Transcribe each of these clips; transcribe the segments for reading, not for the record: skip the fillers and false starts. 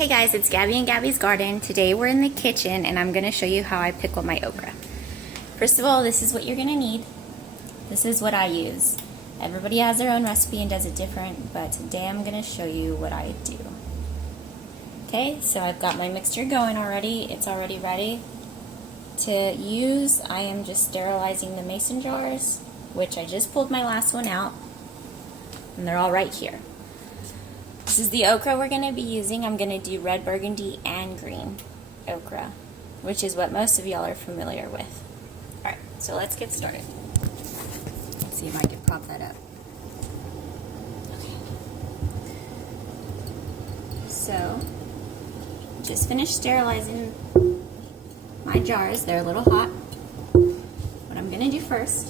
Hey guys, it's Gabby and Gabby's Garden. Today we're in the kitchen and I'm going to show you how I pickle my okra. First of all, this is what you're going to need. This is what I use. Everybody has their own recipe and does it different, but today I'm going to show you what I do. Okay, so I've got my mixture going already. It's already ready to use. I am just sterilizing the mason jars, which I just pulled my last one out, and they're all right here. This is the okra we're going to be using. I'm going to do red, burgundy, and green okra, which is what most of y'all are familiar with. Alright, so let's get started. Let's see if I can pop that up. Okay. So, just finished sterilizing my jars. They're a little hot. What I'm going to do first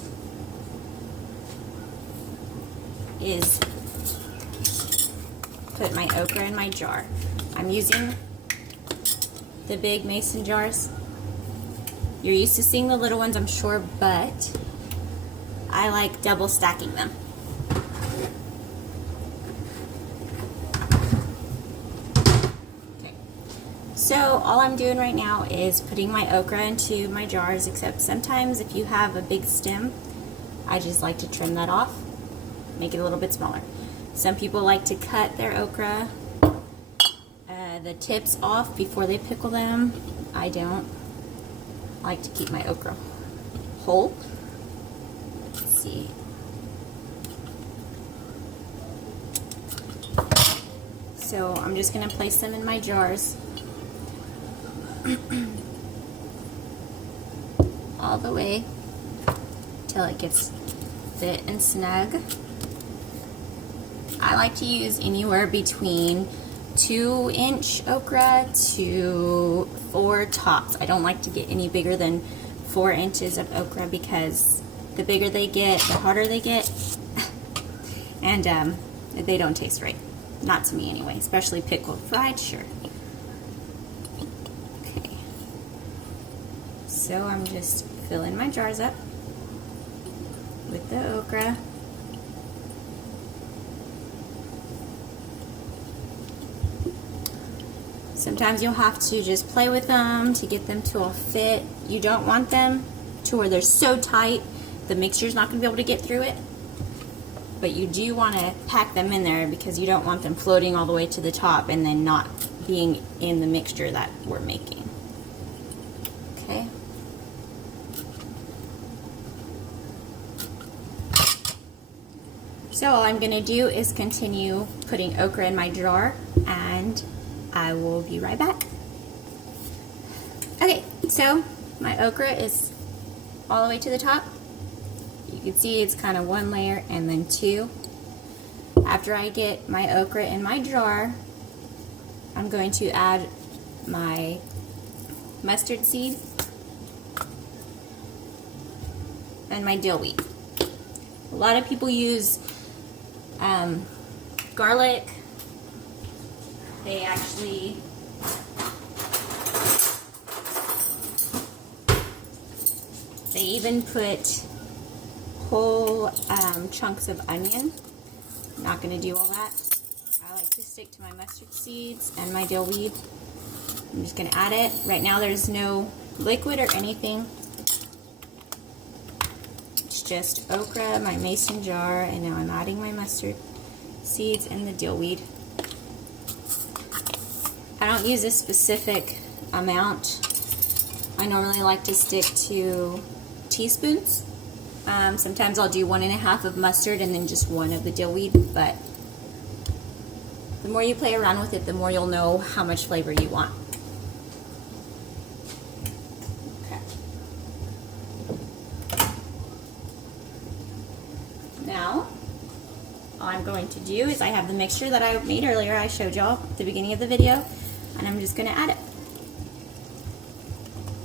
is put my okra in my jar. I'm using the big mason jars. You're used to seeing the little ones, I'm sure, but I like double stacking them. Okay. So all I'm doing right now is putting my okra into my jars, except sometimes if you have a big stem, I just like to trim that off, make it a little bit smaller. Some people like to cut their okra, the tips off before they pickle them. I don't. I like to keep my okra whole. Let's see. So I'm just going to place them in my jars all the way till it gets fit and snug. I like to use anywhere between 2-inch okra to 4 tops. I don't like to get any bigger than 4 inches of okra because the bigger they get, the harder they get, and they don't taste right. Not to me anyway, especially pickled. Fried, sure. Okay. So I'm just filling my jars up with the okra. Sometimes you'll have to just play with them to get them to all fit. You don't want them to where they're so tight the mixture's not going to be able to get through it. But you do want to pack them in there because you don't want them floating all the way to the top and then not being in the mixture that we're making. Okay. So all I'm going to do is continue putting okra in my jar, and I will be right back. Okay, so my okra is all the way to the top. You can see it's kind of one layer and then two. After I get my okra in my jar, I'm going to add my mustard seed and my dill weed. A lot of people use garlic. They actually even put whole chunks of onion. I'm not going to do all that. I like to stick to my mustard seeds and my dill weed. I'm just going to add it. Right now there's no liquid or anything. It's just okra, my mason jar, and now I'm adding my mustard seeds and the dill weed. I don't use a specific amount. I normally like to stick to teaspoons. Sometimes I'll do 1.5 of mustard and then just 1 of the dill weed, but the more you play around with it, the more you'll know how much flavor you want. Okay. Now, all I'm going to do is I have the mixture that I made earlier, I showed y'all at the beginning of the video, and I'm just going to add it.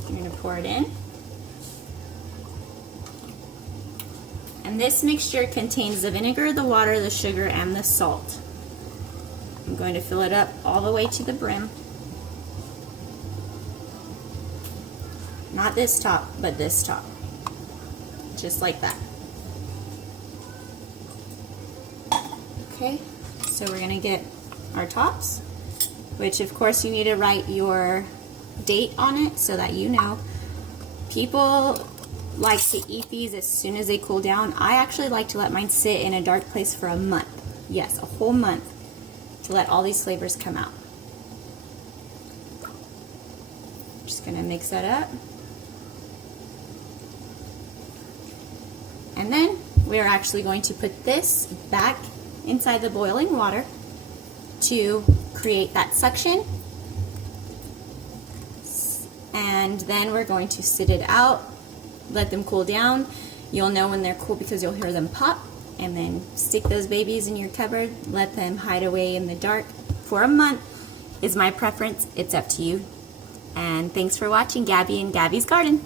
I'm going to pour it in. And this mixture contains the vinegar, the water, the sugar, and the salt. I'm going to fill it up all the way to the brim. Not this top, but this top. Just like that. Okay, so we're going to get our tops. which of course you need to write your date on it so that you know. People like to eat these as soon as they cool down. I actually like to let mine sit in a dark place for a month. Yes, a whole month to let all these flavors come out. Just gonna mix that up. And then we're actually going to put this back inside the boiling water to create that suction. And then we're going to sit it out, let them cool down. You'll know when they're cool because you'll hear them pop. And then stick those babies in your cupboard, let them hide away in the dark for a month is my preference. It's up to you. And thanks for watching Gabby and Gabby's Garden.